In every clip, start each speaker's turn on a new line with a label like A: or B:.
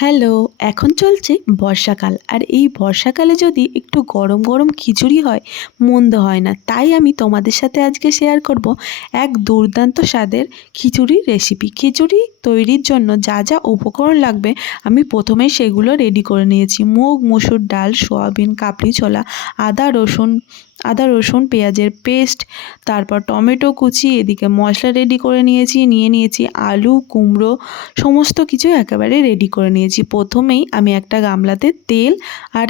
A: Hello, এখন চলছে বর্ষাকাল। আর এই বর্ষাকালে যদি একটু গরম গরম খিচুড়ি হয়, মন্দ হয় না। তাই আমি তোমাদের সাথে আজকে শেয়ার করব এক দুর্দান্ত স্বাদের খিচুড়ির রেসিপি খিচুড়ি তৈরির জন্য যা যা উপকরণ লাগবে, আমি প্রথমেই সেগুলো রেডি করে নিয়েছি। মুগ, মুসুর ডাল, সোয়াবিন, কাবলি ছোলা, আদা, রসুন আদা, রসুন, পেঁয়াজের পেস্ট, তারপর টমেটো কুচি, এদিকে মশলা রেডি করে নিয়েছি, নিয়ে নিয়েছি আলু, কুমড়ো, সমস্ত কিছু একেবারে রেডি করে নিয়েছি। প্রথমেই আমি একটা গামলাতে তেল আর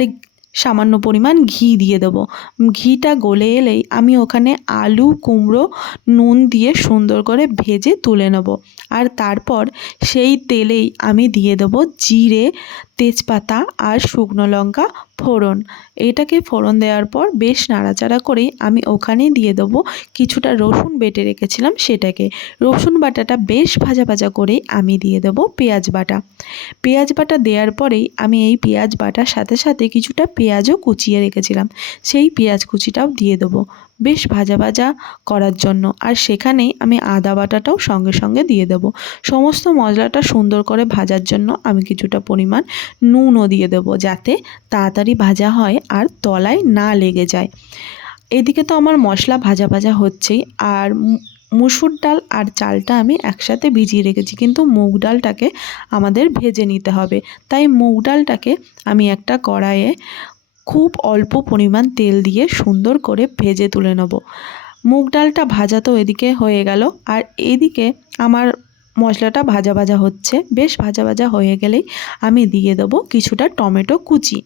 A: সামান্য পরিমাণ ঘি দিয়ে দেবো। ঘিটা গলে এলেই আমি ওখানে আলু, কুমড়ো, নুন দিয়ে সুন্দর করে ভেজে তুলে নেব। আর তারপর সেই তেলেই আমি দিয়ে দেবো জিরে তেজপাতা আর শুকনো লঙ্কা ফোড়ন। এটাকে ফোড়ন দেওয়ার পর বেশ নাড়াচাড়া করেই আমি ওখানেই দিয়ে দেবো কিছুটা রসুন বেটে রেখেছিলাম সেটাকে। রসুন বাটাটা বেশ ভাজা ভাজা করেই আমি দিয়ে দেবো পেঁয়াজ বাটা। পেঁয়াজ বাটা দেওয়ার পরেই আমি এই পেঁয়াজ বাটার সাথে সাথে কিছুটা পেঁয়াজও কুচিয়ে রেখেছিলাম। সেই পেঁয়াজ কুচিটাও দিয়ে দেবো। বেশ ভাজা ভাজা করার জন্য। আর সেখানেই আমি আদা বাটাটাও সঙ্গে সঙ্গে দিয়ে দেবো। সমস্ত মশলাটা সুন্দর করে ভাজার জন্য আমি কিছুটা পরিমাণ নুনও দিয়ে দেবো যাতে তাড়াতাড়ি ভাজা হয় আর তলায় না লেগে যায়। এদিকে তো আমার মশলা ভাজা ভাজা হচ্ছেই। আর মুসুর ডাল আর চালটা আমি একসাথে ভিজিয়ে রেখেছি। কিন্তু মুগ ডালটাকে আমাদের ভেজে নিতে হবে। তাই মুগ ডালটাকে আমি একটা কড়াইয়ে খুব অল্প পরিমাণ তেল দিয়ে সুন্দর করে ভেজে তুলে নেব। মুগ ডালটা ভাজা তো এদিকে হয়ে গেল। আর এদিকে আমার মশলাটা ভাজা ভাজা হচ্ছে। বেশ ভাজা ভাজা হয়ে গেলেই আমি দিয়ে দেবো কিছুটা টমেটো কুচি।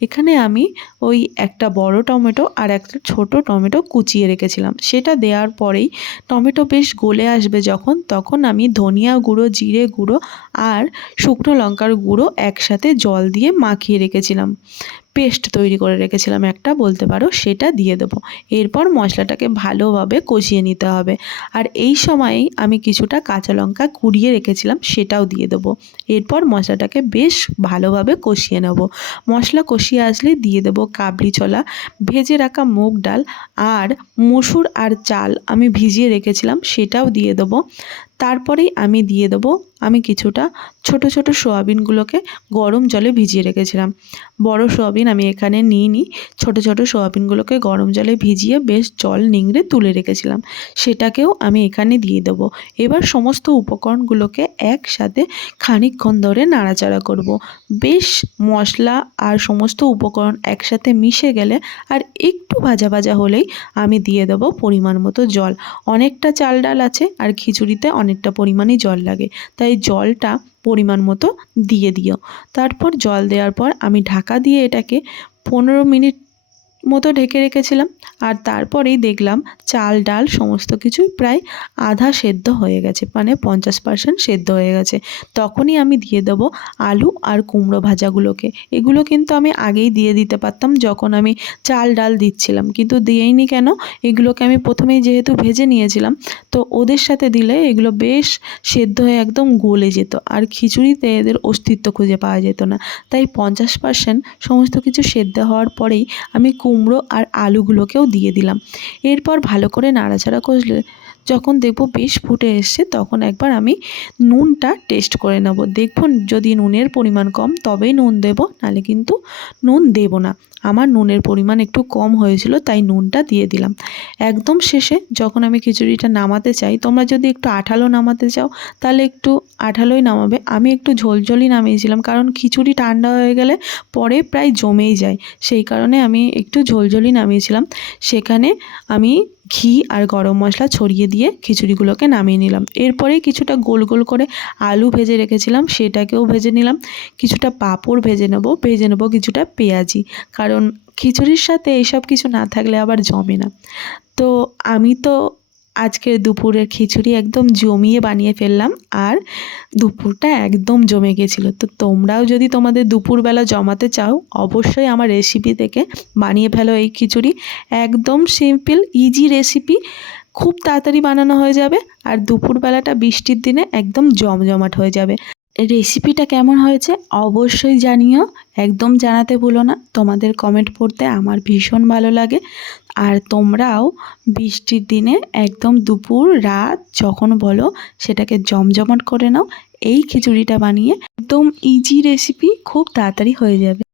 A: এখানে আমি ওই একটা বড় টমেটো আর একটা ছোট টমেটো কুচিয়ে রেখেছিলাম। সেটা দেওয়ার পরেই টমেটো বেশ গলে আসবে যখন, তখন আমি ধনিয়া গুঁড়ো, জিরে গুঁড়ো আর শুকনো লঙ্কার গুঁড়ো একসাথে জল দিয়ে মাখিয়ে রেখেছিলাম। পেস্ট তৈরি করে রেখেছিলাম একটা, বলতে পারো সেটা দিয়ে দেবো। এরপর মশলাটাকে ভালোভাবে কষিয়ে নিতে হবে। আর এই সময়েই আমি কিছুটা কাঁচা লঙ্কা কুড়িয়ে রেখেছিলাম, সেটাও দিয়ে দেবো। এরপর মশলাটাকে বেশ ভালোভাবে কষিয়ে নেব। মশলা কষিয়ে আসলে দিয়ে দেবো কাবলি ছোলা ভেজে রাখা মুগ ডাল আর মুসুর আর চাল আমি ভিজিয়ে রেখেছিলাম, সেটাও দিয়ে দেবো। তারপরেই আমি দিয়ে দেবো, আমি কিছুটা ছোট ছোট সোয়াবিনগুলোকে গরম জলে ভিজিয়ে রেখেছিলাম। বড় সোয়াবিন আমি এখানে নিই নি ছোটো ছোটো সোয়াবিনগুলোকে গরম জলে ভিজিয়ে বেশ জল নিংড়ে তুলে রেখেছিলাম। সেটাকেও আমি এখানে দিয়ে দেবো। এবার সমস্ত উপকরণগুলোকে একসাথে খানিকক্ষণ ধরে নাড়াচাড়া করব। বেশ মশলা আর সমস্ত উপকরণ একসাথে মিশে গেলে আর একটু ভাজা ভাজা হলেই আমি দিয়ে দেবো পরিমাণ মতো জল। অনেকটা চাল ডাল আছে আর খিচুড়িতে অনেকটা পরিমাণে জল লাগে। তাই জলটা পরিমাণ মতো দিয়ে দিও। তারপর জল দেওয়ার পর আমি ঢাকা দিয়ে এটাকে পনেরো মিনিট মতো ঢেকে রেখেছিলাম আর তারপরেই দেখলাম চাল, ডাল সমস্ত কিছুই প্রায় আধা সেদ্ধ হয়ে গেছে মানে পঞ্চাশ পার্সেন্ট সেদ্ধ হয়ে গেছে। তখনই আমি দিয়ে দেবো আলু আর কুমড়ো ভাজাগুলোকে। এগুলো কিন্তু আমি আগেই দিয়ে দিতে পারতাম যখন আমি চাল, ডাল দিচ্ছিলাম, কিন্তু দিয়েইনি কেন? এগুলোকে আমি প্রথমেই যেহেতু ভেজে নিয়েছিলাম, তো ওদের সাথে দিলে এগুলো বেশ সেদ্ধ হয়ে একদম গলে যেত আর খিচুড়িতে এদের অস্তিত্ব খুঁজে পাওয়া যেত না। তাই পঞ্চাশ পার্সেন্ট সমস্ত কিছু সেদ্ধ হওয়ার পরেই আমি কুমড়ো আর আলুগুলোকেও দিয়ে দিলাম। এরপর ভালো করে নাড়াচাড়া করলে যখন দেখব বেশ ফুটে এসছে, তখন একবার আমি নুনটা টেস্ট করে নেব। দেখব যদি নুনের পরিমাণ কম, তবেই নুন দেব, নাহলে কিন্তু নুন দেব না। আমার নুনের পরিমাণ একটু কম হয়েছিল, তাই নুনটা দিয়ে দিলাম। একদম শেষে যখন আমি খিচুড়িটা নামাতে চাই, তোমরা যদি একটু আঠালো নামাতে চাও, তাহলে একটু আঠালোই নামাবে। আমি একটু ঝোলঝোলই নামিয়েছিলাম, কারণ খিচুড়ি ঠান্ডা হয়ে গেলে পরে প্রায় জমেই যায়। সেই কারণে আমি একটু ঝোলঝোলই নামিয়েছিলাম। সেখানে আমি ঘি আর গরম মশলা ছড়িয়ে দিয়ে খিচুড়িগুলোকে নামিয়ে নিলাম। এরপরে কিছুটা গোল গোল করে আলু ভেজে রেখেছিলাম, সেটাকেও ভেজে নিলাম। কিছুটা পাঁপড় ভেজে নেব ভেজে নেব কিছুটা পেঁয়াজি। কারণ খিচুড়ির সাথে এইসব কিছু না থাকলে আবার জমে না। তো আমি তো আজকের দুপুরের খিচুড়ি একদম জমিয়ে বানিয়ে ফেললাম আর দুপুরটা একদম জমে গেছিল। তো তোমরাও যদি তোমাদের দুপুরবেলা জমাতে চাও, অবশ্যই আমার রেসিপি থেকে বানিয়ে ফেলো এই খিচুড়ি। একদম সিম্পল ইজি রেসিপি খুব তাড়াতাড়ি বানানো হয়ে যাবে আর দুপুরবেলাটা বৃষ্টির দিনে একদম জমজমাট হয়ে যাবে। রেসিপিটা কেমন হয়েছে অবশ্যই জানিও। একদম জানাতে ভুলো না। তোমাদের কমেন্ট পড়তে আমার ভীষণ ভালো লাগে। আর তোমরাও বৃষ্টির দিনে একদম দুপুর, রাত যখন বলো সেটাকে জমজমাট করে নাও। এই খিচুড়িটা বানিয়ে একদম ইজি রেসিপি খুব তাড়াতাড়ি হয়ে যাবে।